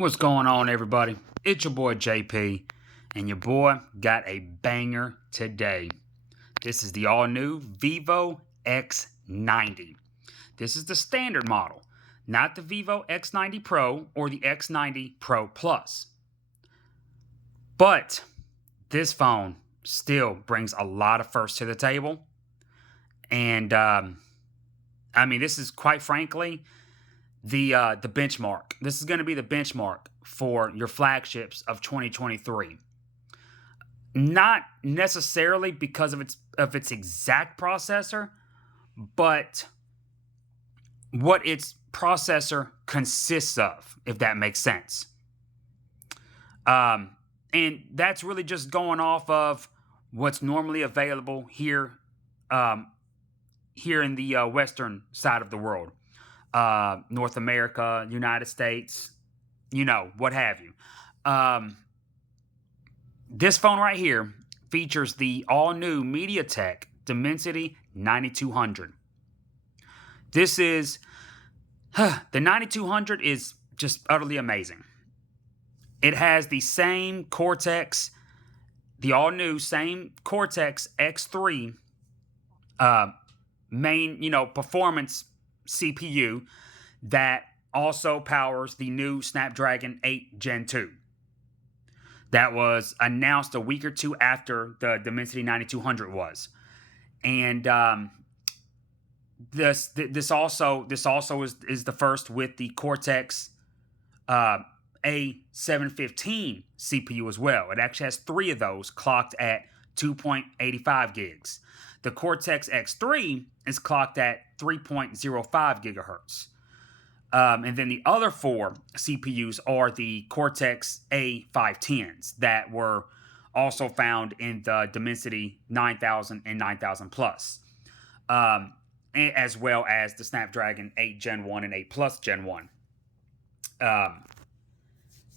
What's going on, everybody? It's your boy JP, and your boy got a banger today. This is the all-new Vivo X90. This is the standard model, not the Vivo X90 Pro or the X90 Pro Plus. But this phone still brings a lot of firsts to the table. And, this is quite frankly the benchmark. This is going to be the benchmark for your flagships of 2023. Not necessarily because of its exact processor, but what its processor consists of, if that makes sense. And that's really just going off of what's normally available here, here in the western side of the world. North America, United States, what have you. This phone right here features the all-new MediaTek Dimensity 9200. This is, the 9200 is just utterly amazing. It has the same Cortex, the all-new same Cortex X3 main, performance CPU that also powers the new Snapdragon 8 Gen 2. That was announced a week or two after the Dimensity 9200 was. And this also is the first with the Cortex A715 CPU as well. It actually has 3 of those clocked at 2.85 gigs. The Cortex X3 is clocked at 3.05 gigahertz. And then the other 4 CPUs are the Cortex A715s that were also found in the Dimensity 9000 and 9000 Plus, as well as the Snapdragon 8 Gen 1 and 8 Plus Gen 1.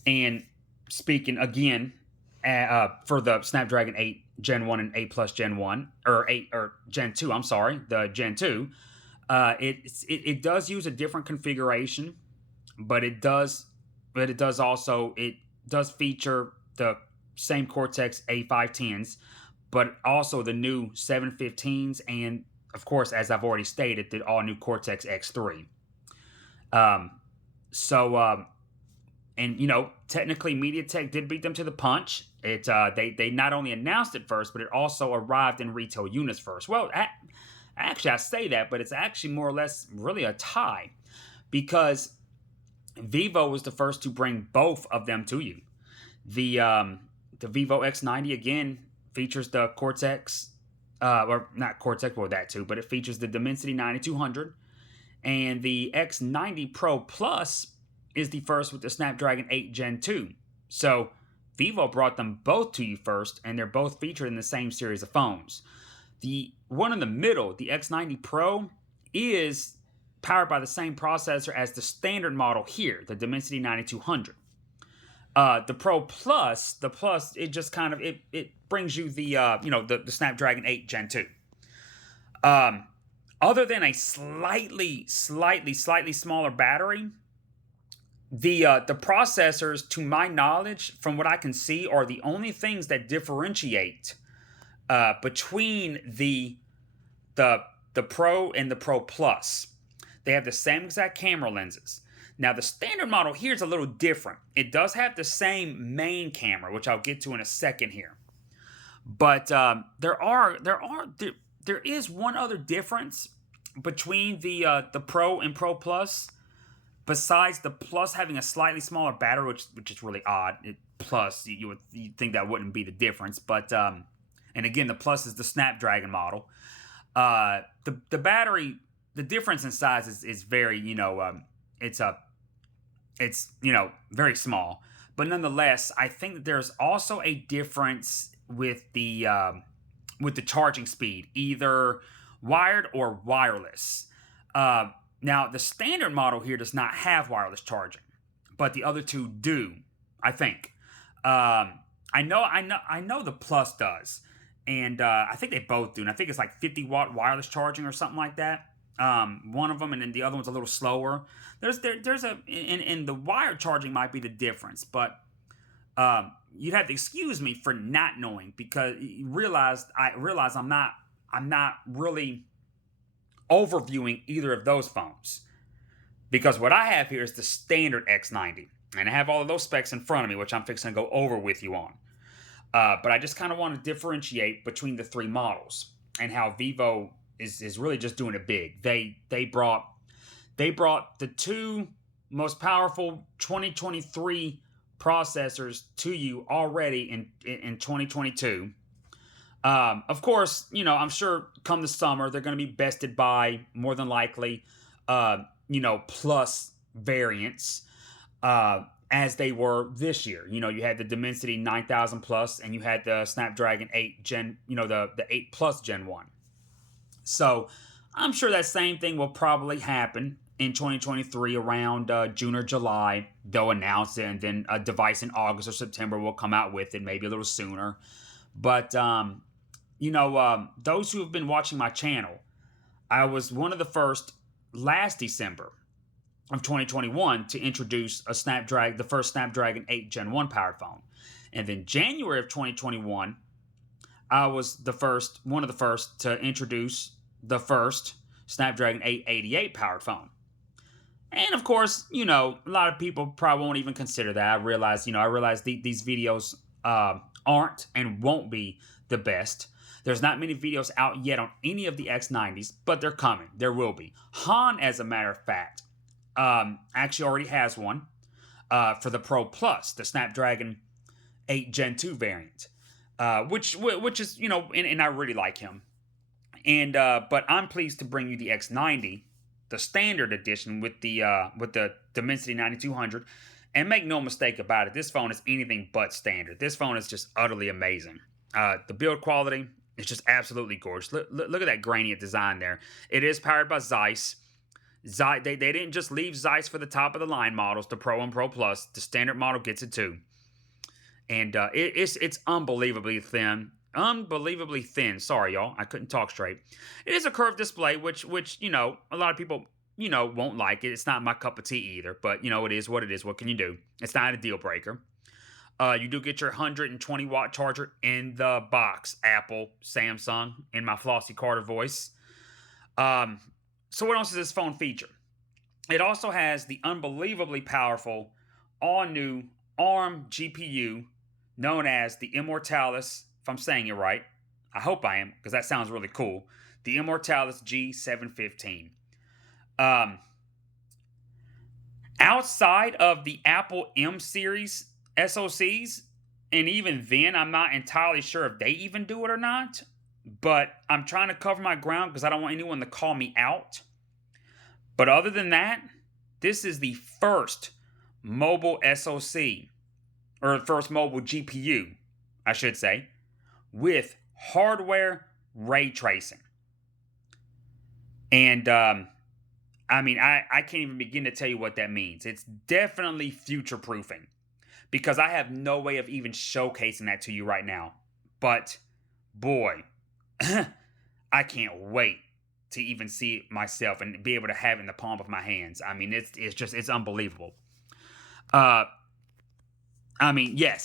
And speaking again, for the Snapdragon 8 Gen 1 and 8 Plus Gen 1, or Gen 2, I'm sorry, the Gen 2, it does use a different configuration, but it does feature the same Cortex A715s, but also the new 715s, and of course, as I've already stated, the all new Cortex X3. And technically MediaTek did beat them to the punch. They not only announced it first, but it also arrived in retail units first. Well, actually I say that, but it's actually more or less really a tie, because Vivo was the first to bring both of them to you. The Vivo X90 again features the Cortex, or not Cortex, well that too, but it features the Dimensity 9200, and the X90 Pro Plus is the first with the Snapdragon 8 Gen 2. So Vivo brought them both to you first, and they're both featured in the same series of phones. The one in the middle, the X90 Pro, is powered by the same processor as the standard model here, the Dimensity 9200. The Pro Plus, it just kind of it brings you the Snapdragon 8 Gen 2. Other than a slightly smaller battery, the processors, to my knowledge, from what I can see, are the only things that differentiate between the Pro and the Pro Plus. They have the same exact camera lenses. Now, the standard model here is a little different. It does have the same main camera, which I'll get to in a second here. But there is one other difference between the Pro and Pro Plus. Besides the Plus having a slightly smaller battery, which is really odd. Plus, you'd think that wouldn't be the difference, but and again, the Plus is the Snapdragon model. The battery, the difference in size is very, it's very small. But nonetheless, I think that there's also a difference with the charging speed, either wired or wireless. Now, the standard model here does not have wireless charging, but the other two do, I think. I know the Plus does, and I think they both do, and I think it's like 50-watt wireless charging or something like that. One of them, and then the other one's a little slower. There's a and the wire charging might be the difference, but you'd have to excuse me for not knowing, because I realize I'm not really overviewing either of those phones, because what I have here is the standard X90, and I have all of those specs in front of me, which I'm fixing to go over with you on. But I just kind of want to differentiate between the three models and how Vivo is really just doing it big. They brought the two most powerful 2023 processors to you already in 2022. Of course, I'm sure come the summer they're going to be bested by, more than likely, plus variants, as they were this year. You had the Dimensity 9000 plus, and you had the Snapdragon 8 Gen, the 8 Plus Gen 1. So I'm sure that same thing will probably happen in 2023 around June or July. They'll announce it, and then a device in August or September will come out with it, maybe a little sooner. But, those who have been watching my channel, I was one of the first last December of 2021 to introduce the first Snapdragon 8 Gen 1 powered phone. And then January of 2021, I was one of the first to introduce the first Snapdragon 888 powered phone. And of course, a lot of people probably won't even consider that. I realize these videos aren't and won't be the best. There's not many videos out yet on any of the X90s, but they're coming. There will be. Han, as a matter of fact, actually already has one for the Pro Plus, the Snapdragon 8 Gen 2 variant, which is, and I really like him. And but I'm pleased to bring you the X90, the standard edition with the Dimensity 9200. And make no mistake about it, this phone is anything but standard. This phone is just utterly amazing. The build quality is just absolutely gorgeous. Look at that gradient design there. It is powered by Zeiss. They didn't just leave Zeiss for the top of the line models, the Pro and Pro Plus. The standard model gets it too. And it's unbelievably thin. Unbelievably thin. Sorry, y'all. I couldn't talk straight. It is a curved display, which a lot of people, won't like it. It's not my cup of tea either. But, it is what it is. What can you do? It's not a deal breaker. You do get your 120 watt charger in the box. Apple, Samsung, in my Flossie Carter voice. So what else does this phone feature? It also has the unbelievably powerful, all-new ARM GPU known as the Immortalis, if I'm saying it right. I hope I am, because that sounds really cool. The Immortalis G715. Outside of the Apple M series SoCs, and even then, I'm not entirely sure if they even do it or not. But I'm trying to cover my ground because I don't want anyone to call me out. But other than that, this is the first mobile SoC, or first mobile GPU, I should say, with hardware ray tracing. And, I can't even begin to tell you what that means. It's definitely future-proofing, because I have no way of even showcasing that to you right now. But, boy, I can't wait to even see it myself and be able to have it in the palm of my hands. It's unbelievable. Yes,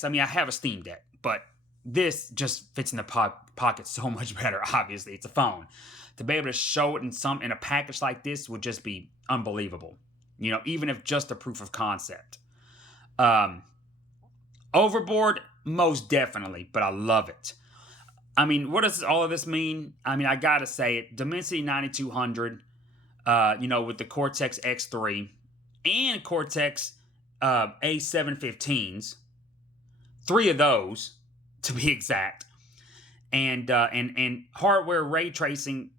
I have a Steam Deck, but this just fits in the pocket so much better. Obviously, it's a phone. To be able to show it in a package like this would just be unbelievable. Even if just a proof of concept. Overboard, most definitely, but I love it. What does all of this mean? I gotta say it. Dimensity 9200, with the Cortex X3 and Cortex A715s, 3 of those to be exact, and hardware ray tracing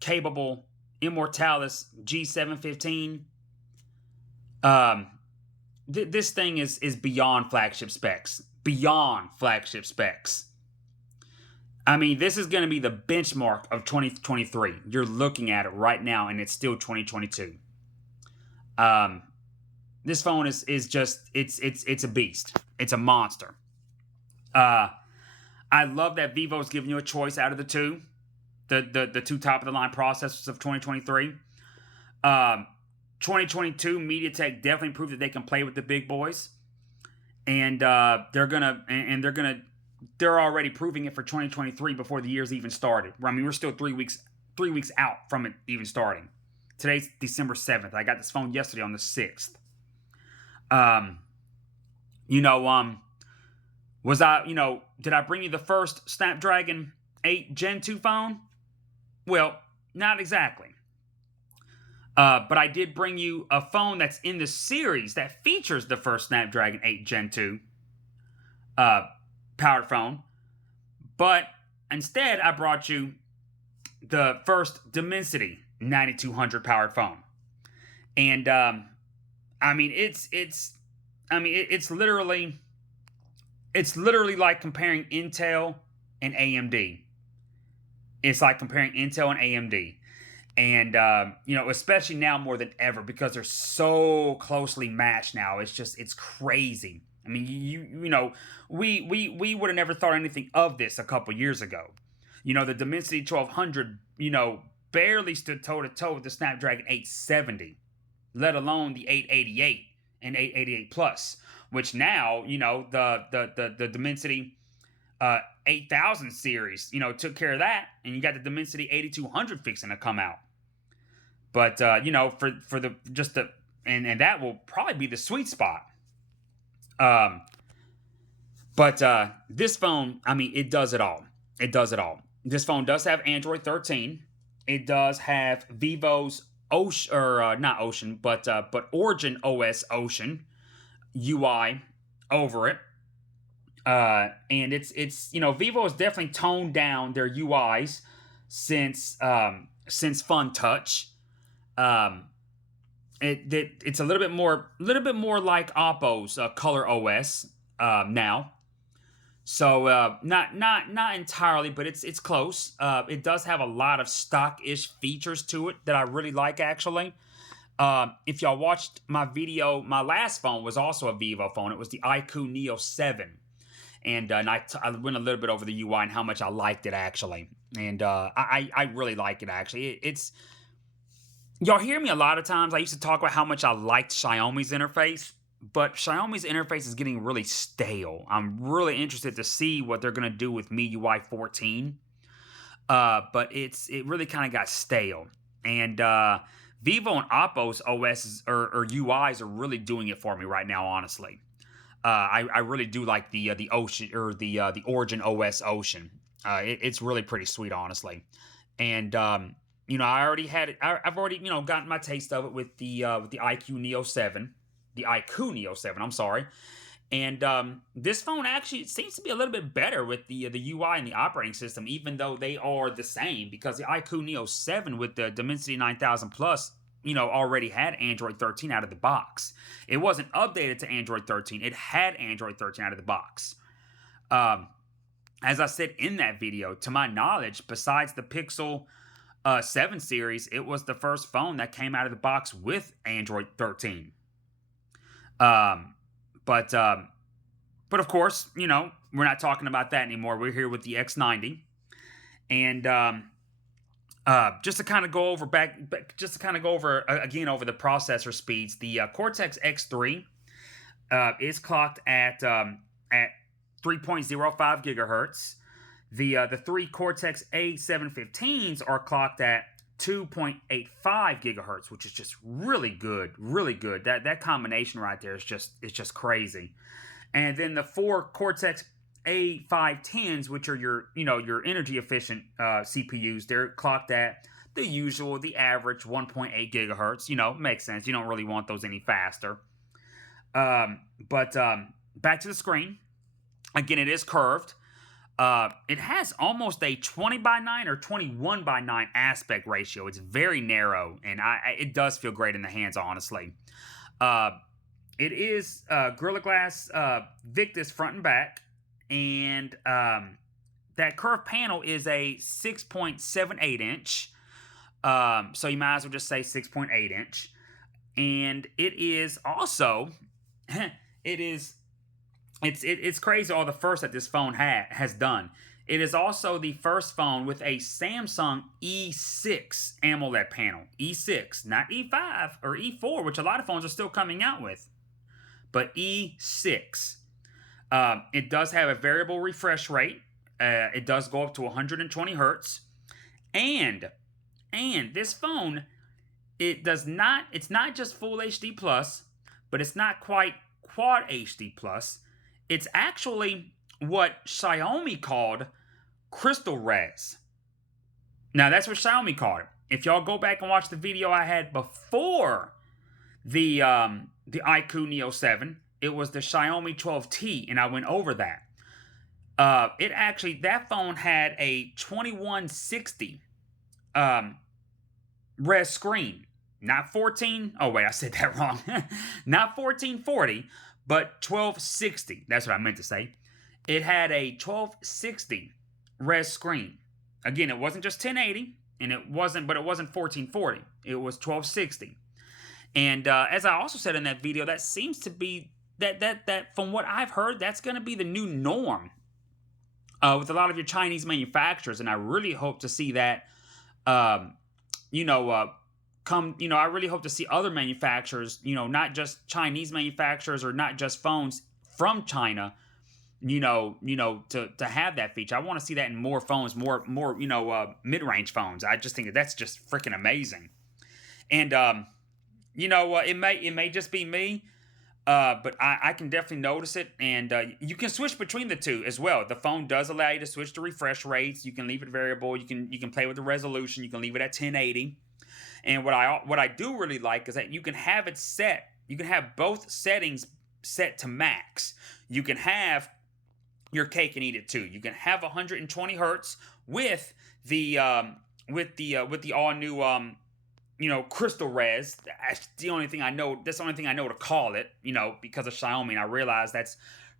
capable Immortalis G715. This thing is beyond flagship specs. Beyond flagship specs. This is going to be the benchmark of 2023. You're looking at it right now, and it's still 2022. This phone is just it's a beast. It's a monster. I love that Vivo's giving you a choice out of the two, the two top of the line processors of 2023. Um, 2022, MediaTek definitely proved that they can play with the big boys, and they're already proving it for 2023 before the year's even started. I mean, we're still 3 weeks out from it even starting. Today's December 7th. I got this phone yesterday on the 6th. You know, was I, did I bring you the first Snapdragon 8 Gen 2 phone? Well, not exactly. But I did bring you a phone that's in the series that features the first Snapdragon 8 Gen 2 powered phone. But instead, I brought you the first Dimensity 9200 powered phone. And I mean, it's literally like comparing Intel and AMD. It's like comparing Intel and AMD. And, especially now more than ever because they're so closely matched now. It's crazy. I mean, we would have never thought anything of this a couple years ago. The Dimensity 1200, barely stood toe-to-toe with the Snapdragon 870, let alone the 888 and 888 Plus, which now, the Dimensity 8000 series, took care of that, and you got the Dimensity 8200 fixing to come out. But for the just the and that will probably be the sweet spot. But this phone, I mean, it does it all. It does it all. This phone does have Android 13. It does have Vivo's Ocean, or not Ocean, but Origin OS Ocean UI over it. And it's Vivo has definitely toned down their UIs since Fun Touch. It's a little bit more like Oppo's Color OS now. So not entirely, but it's close. It does have a lot of stock-ish features to it that I really like, actually. If y'all watched my video, my last phone was also a Vivo phone. It was the iQOO Neo 7. And I went a little bit over the UI and how much I liked it, actually. And I really like it, actually. Y'all hear me a lot of times. I used to talk about how much I liked Xiaomi's interface. But Xiaomi's interface is getting really stale. I'm really interested to see what they're going to do with MIUI 14. But it really kind of got stale. And Vivo and Oppo's OS or UIs are really doing it for me right now, honestly. I really do like the Ocean or the Origin OS Ocean. It's really pretty sweet, honestly. And I already had it. I've already gotten my taste of it with the iQOO Neo 7. The iQOO Neo 7, I'm sorry. And this phone actually seems to be a little bit better with the UI and the operating system, even though they are the same, because the iQOO Neo 7 with the Dimensity 9000 Plus, already had Android 13 out of the box. It wasn't updated to Android 13. It had Android 13 out of the box. As I said in that video, to my knowledge, besides the Pixel 7 series, it was the first phone that came out of the box with Android 13. But of course, we're not talking about that anymore. We're here with the X90, and just to kind of go over again over the processor speeds. The Cortex X3 is clocked at 3.05 gigahertz. The three Cortex A715s are clocked at 2.85 gigahertz, which is just really good. That combination right there is just crazy. And then the four Cortex A510s, which are your energy efficient CPUs, they're clocked at the average 1.8 gigahertz. Makes sense. You don't really want those any faster. But back to the screen. Again, it is curved. It has almost a 20:9 or 21:9 aspect ratio. It's very narrow, and it does feel great in the hands, honestly. It is Gorilla Glass Victus front and back, and that curved panel is a 6.78 inch. So you might as well just say 6.8 inch. And it is also, it's crazy all the first that this phone has done. It is also the first phone with a Samsung E6 AMOLED panel. E6, not E5 or E4, which a lot of phones are still coming out with, but E6. It does have a variable refresh rate. It does go up to 120 hertz, and this phone, it's not just full HD plus, but it's not quite quad HD plus. It's actually what Xiaomi called crystal res. Now that's what Xiaomi called it. If y'all go back and watch the video I had before the iQOO Neo 7, it was the Xiaomi 12T, and I went over that. That phone had a 2160 res screen, not 14. Oh wait, I said that wrong. Not 1440, but 1260. That's what I meant to say. It had a 1260 res screen. Again, it wasn't just 1080, and it wasn't 1440. It was 1260. And as I also said in that video, that seems to be that from what I've heard, that's going to be the new norm with a lot of your Chinese manufacturers, and I really hope to see that. I really hope to see other manufacturers, not just Chinese manufacturers or not just phones from China, to have that feature. I want to see that in more phones, more mid-range phones. I just think that's just freaking amazing. And it may just be me, but I can definitely notice it. And you can switch between the two as well. The phone does allow you to switch to refresh rates. You can leave it variable. You can play with the resolution. You can leave it at 1080. And what I do really like is that you can have it set. You can have both settings set to max. You can have your cake and eat it too. You can have 120 hertz with the all new crystal res. That's the only thing I know. That's the only thing I know to call it. Because of Xiaomi, and I realize that's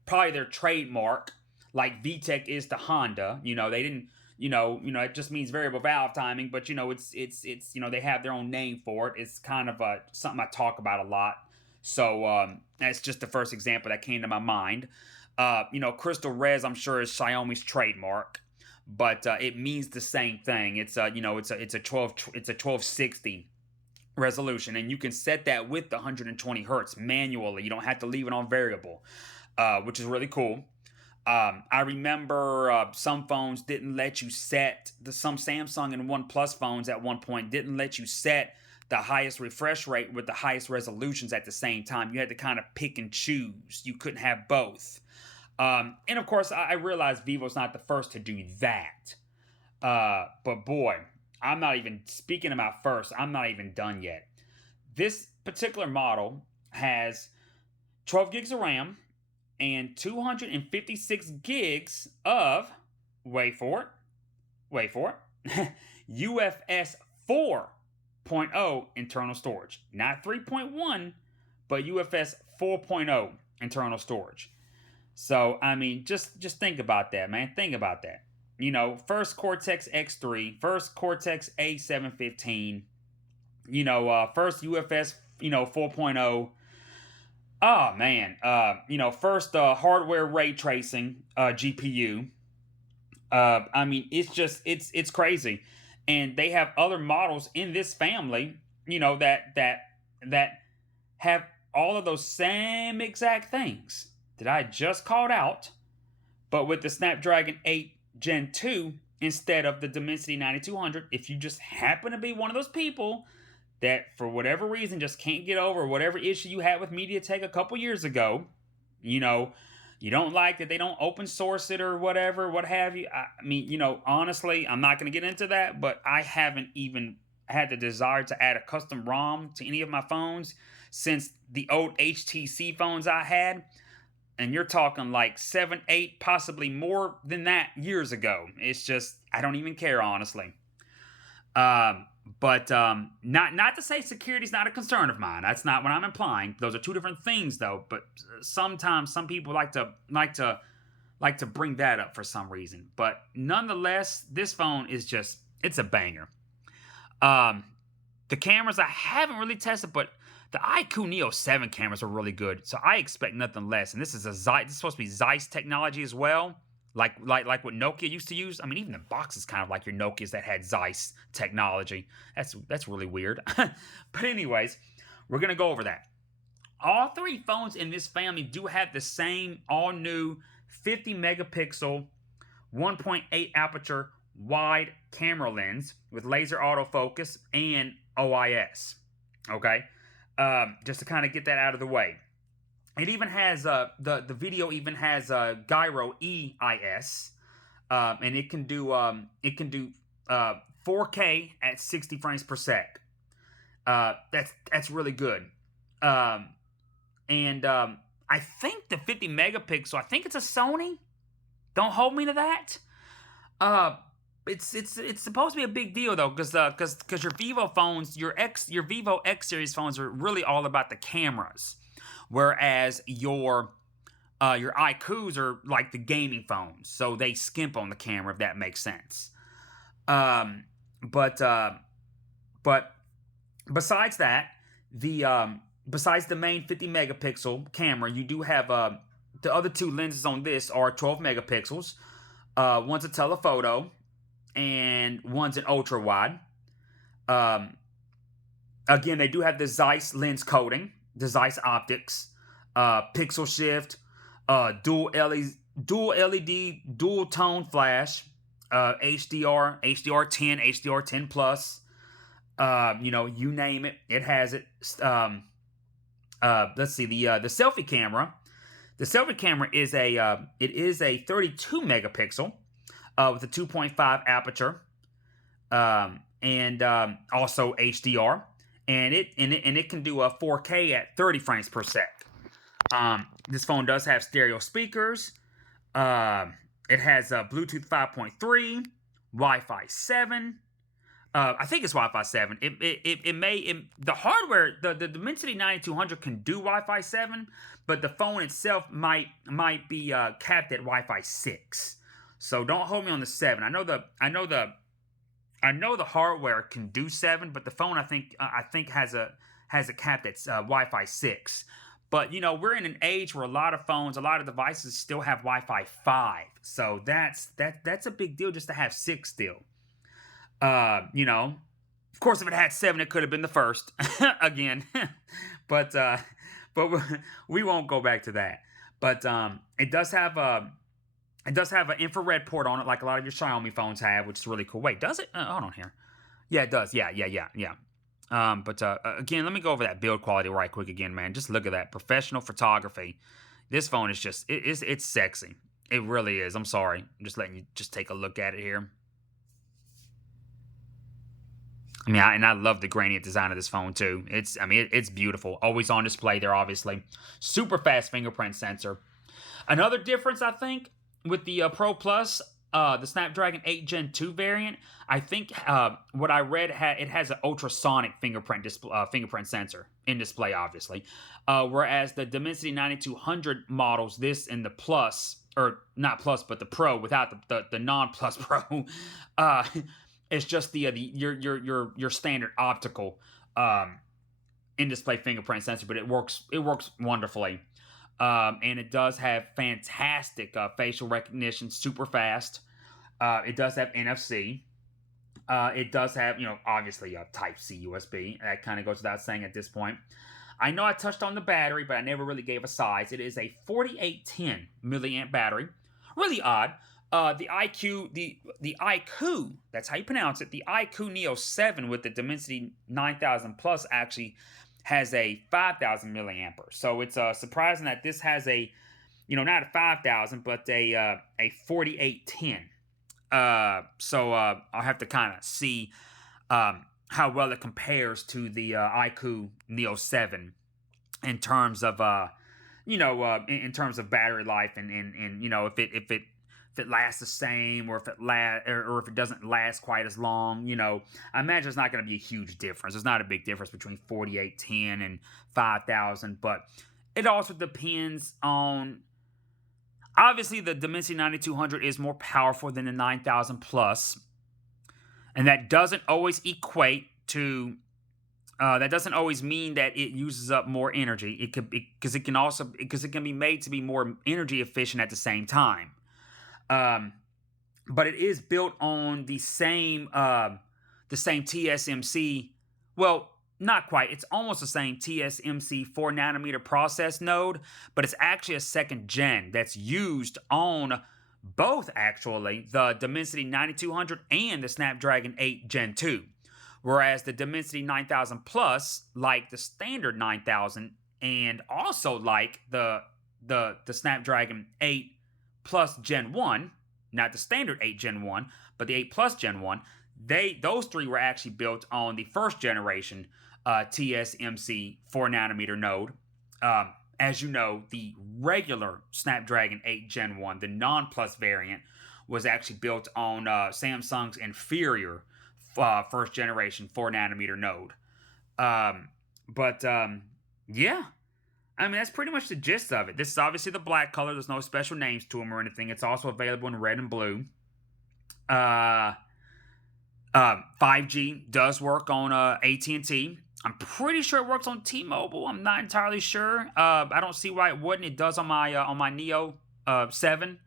probably their trademark, like VTech is to Honda. They didn't. It just means variable valve timing, but it's they have their own name for it. It's kind of something I talk about a lot. So that's just the first example that came to my mind. Crystal res, I'm sure, is Xiaomi's trademark, but it means the same thing. It's a 1260 resolution, and you can set that with the 120 hertz manually. You don't have to leave it on variable, which is really cool. I remember some phones didn't let you set some Samsung and OnePlus phones at one point didn't let you set the highest refresh rate with the highest resolutions at the same time. You had to kind of pick and choose. You couldn't have both. And of course, I realize Vivo's not the first to do that. But boy, I'm not even speaking about first. I'm not even done yet. This particular model has 12 gigs of RAM and 256 gigs of, wait for it, UFS 4.0 internal storage. Not 3.1, but UFS 4.0 internal storage. So, I mean, just think about that, man. Think about that. First Cortex X3, first Cortex A715, first UFS, 4.0. Oh, man. First hardware ray tracing GPU. I mean, it's crazy. And they have other models in this family, that have all of those same exact things that I just called out, but with the Snapdragon 8 Gen 2 instead of the Dimensity 9200. If you just happen to be one of those people that, for whatever reason, just can't get over whatever issue you had with MediaTek a couple years ago, you don't like that they don't open source it or whatever, what have you. I mean, honestly, I'm not going to get into that, but I haven't even had the desire to add a custom ROM to any of my phones since the old HTC phones I had. And you're talking like 7, 8, possibly more than that years ago. It's just, I don't even care, honestly. Not to say security's not a concern of mine. That's not what I'm implying. Those are two different things, though. But sometimes some people like to bring that up for some reason. But nonetheless, this phone is it's a banger. The cameras I haven't really tested, but the iQOO Neo 7 cameras are really good, so I expect nothing less. And this is supposed to be Zeiss technology as well. like what Nokia used to use. I mean, even the box is kind of like your Nokias that had Zeiss technology. That's really weird. But anyways, we're gonna go over that. All three phones in this family do have the same all new 50 megapixel, 1.8 aperture wide camera lens with laser autofocus and OIS. Okay, just to kind of get that out of the way. It even has the video even has gyro EIS, and it can do 4K at 60 frames per sec. That's really good. Um, and I think the 50 megapixel. I think it's a Sony. Don't hold me to that. Uh, it's supposed to be a big deal though, because your Vivo phones, your Vivo X series phones are really all about the cameras, whereas your iQOOs are like the gaming phones, so they skimp on the camera, if that makes sense. Um, but but besides that, besides the main 50 megapixel camera, you do have the other two lenses on this are 12 megapixels. One's a telephoto, and one's an ultra wide. Um, Again, they do have the Zeiss lens coating, the Zeiss optics, pixel shift, dual LED, dual tone flash, HDR10, HDR10 plus. You name it, it has it. Let's see the selfie camera. The selfie camera is a 32 megapixel with a 2.5 aperture, and also HDR, and it can do a 4K at 30 frames per sec. This phone does have stereo speakers. It has Bluetooth 5.3, Wi-Fi 7. I think it's Wi-Fi 7. The hardware, the Dimensity 9200 can do Wi-Fi 7, but the phone itself might be capped at Wi-Fi 6. So don't hold me on the 7. I know the hardware can do 7, but the phone I think has a cap that's Wi-Fi 6. But we're in an age where a lot of devices still have Wi-Fi 5. So that's a big deal just to have 6 still. Of course, if it had 7, it could have been the first again. but we won't go back to that. But it does have an infrared port on it, like a lot of your Xiaomi phones have, which is really cool. Wait, does it? Hold on here. Yeah, it does. Yeah. But again, let me go over that build quality right quick again, man. Just look at that professional photography. This phone is just it's sexy. It really is. I'm sorry. I'm just letting you just take a look at it here. I mean, I love the gradient design of this phone too. It's beautiful. Always on display there, obviously. Super fast fingerprint sensor. Another difference, I think, with the Pro Plus, the Snapdragon 8 Gen 2 variant, I think what I read it has an ultrasonic fingerprint sensor in display, obviously. Whereas the Dimensity 9200 models, this and the Plus, or not Plus, but the Pro without the non-Plus Pro, it's just your standard optical in-display fingerprint sensor, but it works wonderfully. And it does have fantastic facial recognition, super fast. It does have NFC. It does have, obviously Type-C USB. That kind of goes without saying at this point. I know I touched on the battery, but I never really gave a size. It is a 4810 milliamp battery. Really odd. The iQOO, that's how you pronounce it, the iQOO Neo 7 with the Dimensity 9000 Plus actually has a 5,000 milliampere. So it's surprising that this has a, not a 5,000, but a 4810. So I'll have to kind of see how well it compares to the iQOO Neo 7 in terms of in terms of battery life and if it lasts the same, or if it doesn't last quite as long. I imagine it's not going to be a huge difference. There's not a big difference between 4810 and 5000, but it also depends on. Obviously, the Dimensity 9200 is more powerful than the 9000 Plus, and that doesn't always equate to. That doesn't always mean that it uses up more energy. It can be made to be more energy efficient at the same time. Um, but it is built on the same TSMC. Well, not quite. It's almost the same TSMC 4 nanometer process node, but it's actually a second gen that's used on both actually the Dimensity 9200 and the Snapdragon 8 Gen 2. Whereas the Dimensity 9000 Plus, like the standard 9000, and also like the Snapdragon 8 Plus Gen 1, not the standard 8 Gen 1, but the 8 Plus Gen 1, those three were actually built on the first generation TSMC 4 nanometer node. As you know, the regular Snapdragon 8 Gen 1, the non-plus variant, was actually built on Samsung's inferior first generation 4 nanometer node. But yeah, I mean, that's pretty much the gist of it. This is obviously the black color. There's no special names to them or anything. It's also available in red and blue. 5G does work on AT&T. I'm pretty sure it works on T-Mobile. I'm not entirely sure. I don't see why it wouldn't. It does on my Neo 7.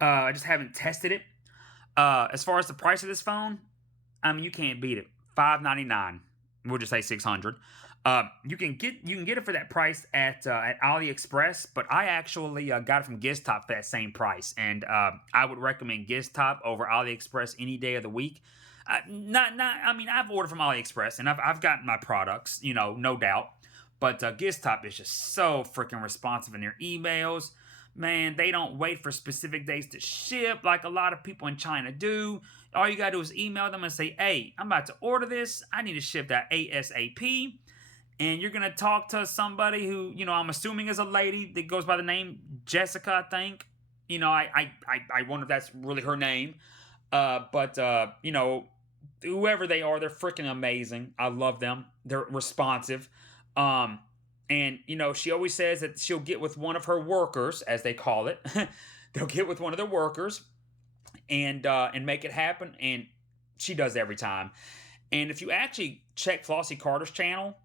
I just haven't tested it. As far as the price of this phone, I mean, you can't beat it. $599. We'll just say $600. You can get it for that price at AliExpress, but I actually got it from Giztop for that same price, and I would recommend Giztop over AliExpress any day of the week. I mean, I've ordered from AliExpress and I've gotten my products, no doubt. But Giztop is just so freaking responsive in their emails. Man, they don't wait for specific days to ship like a lot of people in China do. All you gotta do is email them and say, hey, I'm about to order this. I need to ship that ASAP. And you're gonna talk to somebody who, I'm assuming is a lady that goes by the name Jessica, I think. I wonder if that's really her name. But whoever they are, they're freaking amazing. I love them. They're responsive. And she always says that she'll get with one of her workers, as they call it. They'll get with one of their workers and make it happen. And she does every time. And if you actually check Flossie Carter's channel,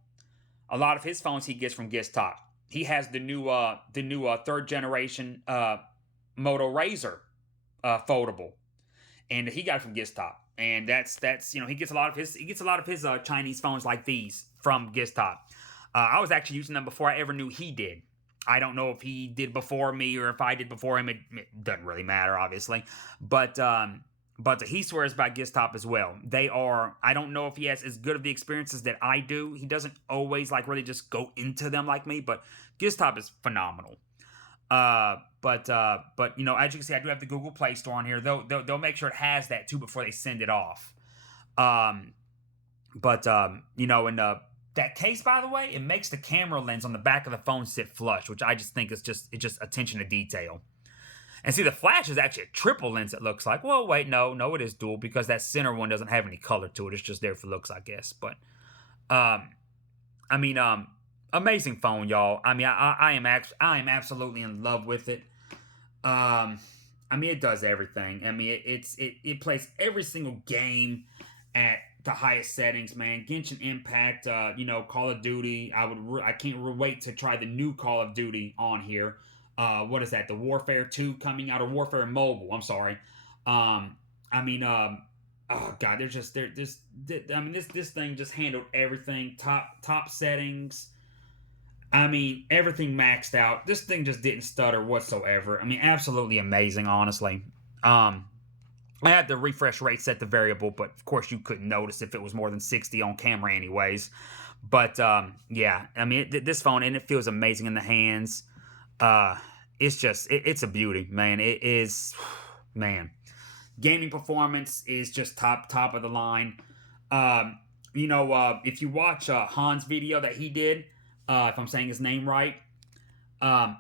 a lot of his phones he gets from Giztop. He has the new third generation Moto Razr foldable, and he got it from Giztop. And that's he gets a lot of his Chinese phones like these from Giztop. I was actually using them before I ever knew he did. I don't know if he did before me or if I did before him. It doesn't really matter, obviously. But he swears by Giztop as well. I don't know if he has as good of the experiences that I do. He doesn't always really just go into them like me, but Giztop is phenomenal. But as you can see, I do have the Google Play Store on here. They'll make sure it has that too before they send it off. That case, by the way, it makes the camera lens on the back of the phone sit flush, which I just think is just attention to detail. And see, the flash is actually a triple lens, it looks like. Well, wait, no, it is dual because that center one doesn't have any color to it. It's just there for looks, I guess. But, amazing phone, y'all. I mean, I am absolutely in love with it. It does everything. I mean, it plays every single game at the highest settings, man. Genshin Impact, Call of Duty. I can't wait to try the new Call of Duty on here. What is that? The Warfare 2 coming out, or Warfare Mobile? I'm sorry. Oh God, this thing just handled everything. Top settings. I mean, everything maxed out. This thing just didn't stutter whatsoever. I mean, absolutely amazing, honestly. I had the refresh rate set to variable, but of course you couldn't notice if it was more than 60 on camera anyways. But yeah, I mean, this phone, and it feels amazing in the hands. It's a beauty, man. It is, man. Gaming performance is just top of the line. If you watch Han's video that he did, if I'm saying his name right,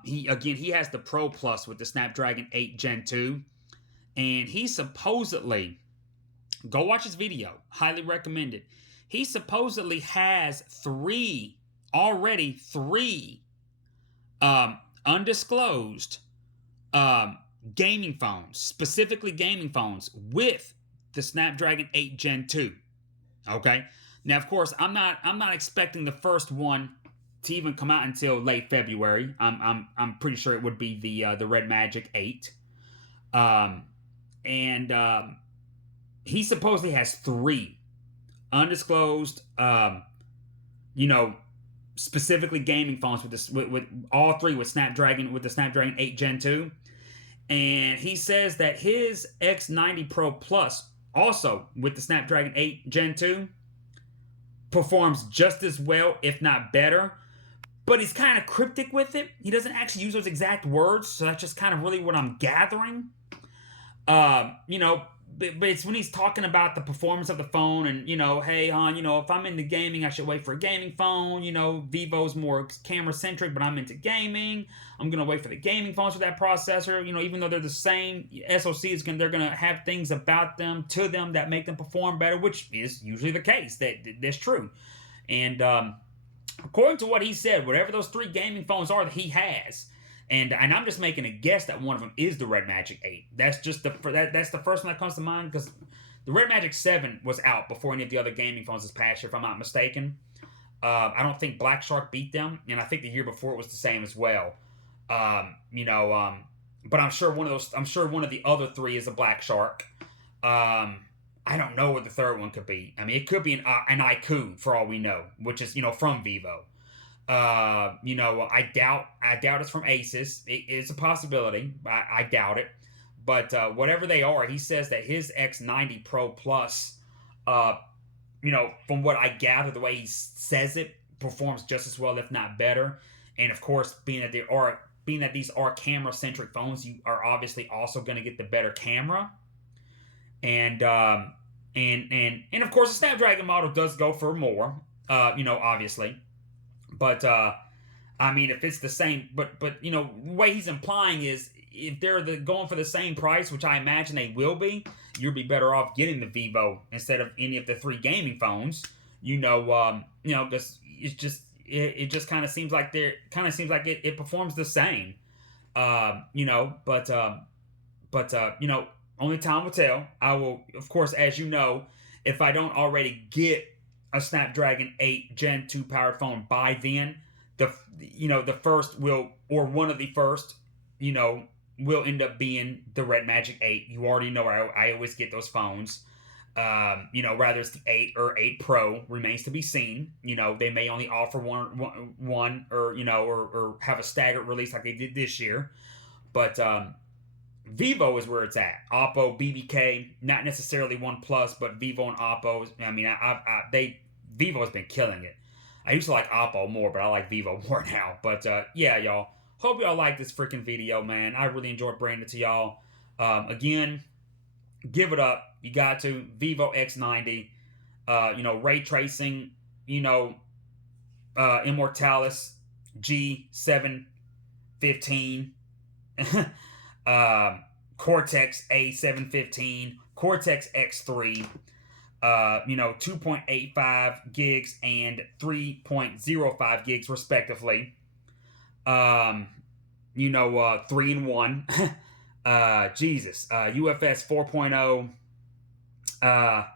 he has the Pro Plus with the Snapdragon 8 Gen 2. And he supposedly, go watch his video, highly recommend it. He supposedly has three undisclosed gaming phones, specifically gaming phones with the Snapdragon 8 Gen 2. Okay? Now, of course, I'm not expecting the first one to even come out until late February. I'm pretty sure it would be the Red Magic 8. Um, and he supposedly has three undisclosed, you know, specifically gaming phones with this, with all three with Snapdragon, with the Snapdragon 8 Gen 2. And he says that his X90 Pro Plus, also with the Snapdragon 8 Gen 2, performs just as well, if not better. But he's kind of cryptic with it. He doesn't actually use those exact words, so that's just kind of really what I'm gathering. You know, but it's when he's talking about the performance of the phone and, you know, hey, hon, you know, if I'm into gaming, I should wait for a gaming phone. You know, Vivo's more camera centric, but I'm into gaming. I'm going to wait for the gaming phones with that processor. You know, even though they're the same, SoC they're going to have things about them, to them, that make them perform better, which is usually the case. That's true. And according to what he said, whatever those three gaming phones are that he has, and I'm just making a guess that one of them is the Red Magic 8. That's just that's the first one that comes to mind, because the Red Magic 7 was out before any of the other gaming phones this past year, if I'm not mistaken. I don't think Black Shark beat them, and I think the year before it was the same as well. You know, but I'm sure one of the other three is a Black Shark. I don't know what the third one could be. I mean, it could be an iQOO for all we know, which is, you know, from Vivo. You know, I doubt it's from Asus. It is a possibility. I doubt it. But whatever they are, he says that his X90 Pro Plus, you know, from what I gather, the way he says it, performs just as well, if not better. And of course, being that these are camera centric phones, you are obviously also going to get the better camera. And of course, the Snapdragon model does go for more. You know, obviously. But I mean, if it's the same, but you know, the way he's implying is if they're going for the same price, which I imagine they will be, you'll be better off getting the Vivo instead of any of the three gaming phones. You know, because it just kind of seems like it performs the same. You know, but you know, only time will tell. I will, of course, as you know, if I don't already get a Snapdragon 8 Gen 2 powered phone by then, the first will, or one of the first, you know, will end up being the Red Magic 8. You already know I always get those phones. You know, whether it's the 8 or 8 Pro remains to be seen. You know, they may only offer one or, you know, or have a staggered release like they did this year. But Vivo is where it's at. Oppo, BBK, not necessarily OnePlus, but Vivo and Oppo. I mean, Vivo has been killing it. I used to like Oppo more, but I like Vivo more now. But yeah, y'all. Hope y'all like this freaking video, man. I really enjoyed bringing it to y'all. Again, give it up. You got to. Vivo X90. You know, ray tracing. You know, Immortalis G715. Cortex A715, Cortex X3, you know, 2.85 gigs and 3.05 gigs respectively. You know, 3 in 1. Jesus. UFS 4.0.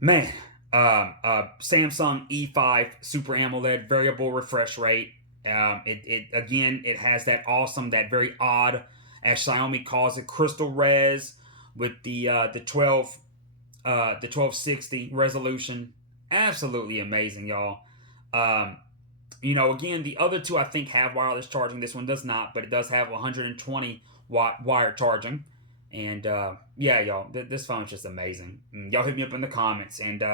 Man. Samsung E5 Super AMOLED variable refresh rate. It has that awesome, that very odd, as Xiaomi calls it, crystal res with the 1260 resolution. Absolutely amazing, y'all. You know, again, the other two I think have wireless charging. This one does not, but it does have 120 watt wired charging. And yeah, y'all, this phone's just amazing. Y'all hit me up in the comments, and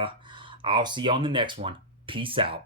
I'll see you on the next one. Peace out.